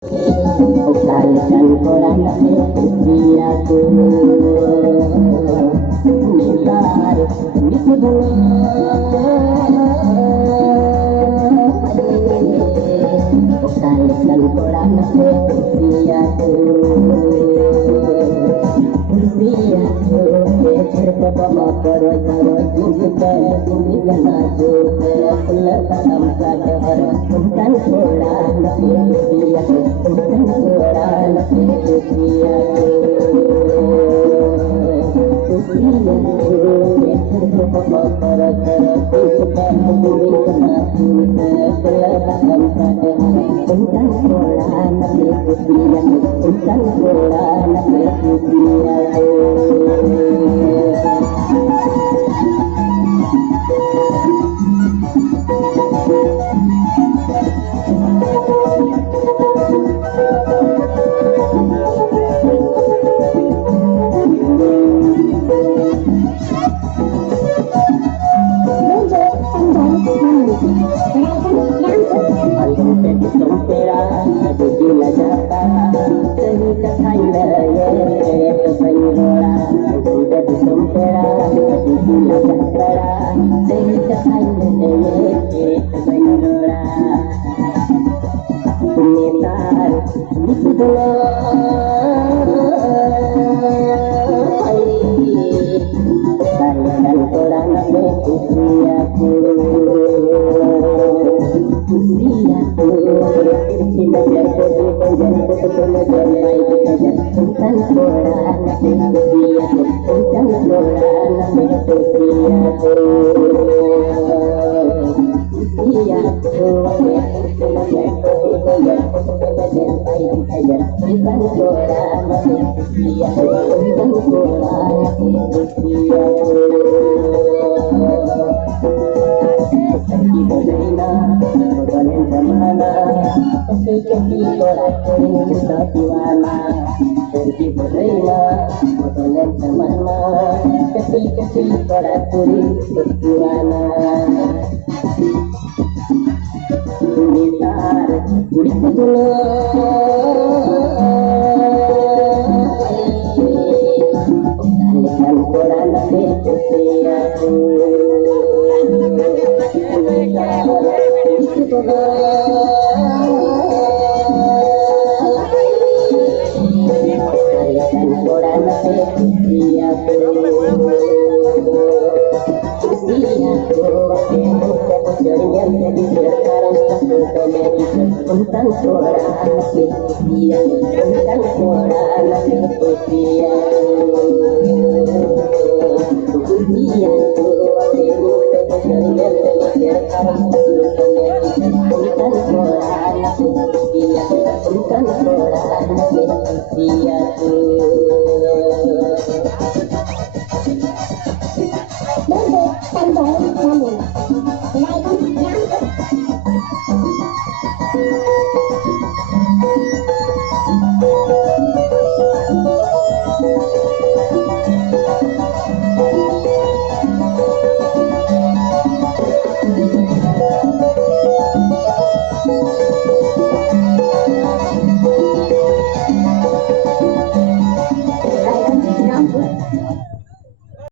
Uka Lekan Kora Nape Kusiyaku Nitar Disudulo Uka Lekan Kora Nape Kusiyaku Kusiyaku Cerita bawa koro koro Jika Jika Gana Jika Kula Kadam Kadar Lekan Kora Nape Kusiyaku Lekan Kora Nape Kusiyaku Kusiyaku Cerita bawa koro koro Jika Jika Gana Jika Kula Kadam Kadar Lekan Kora Nape Kusiyaku Lekan Kora Nape Kusiyaku Lekan Kora Nape Kusiyaku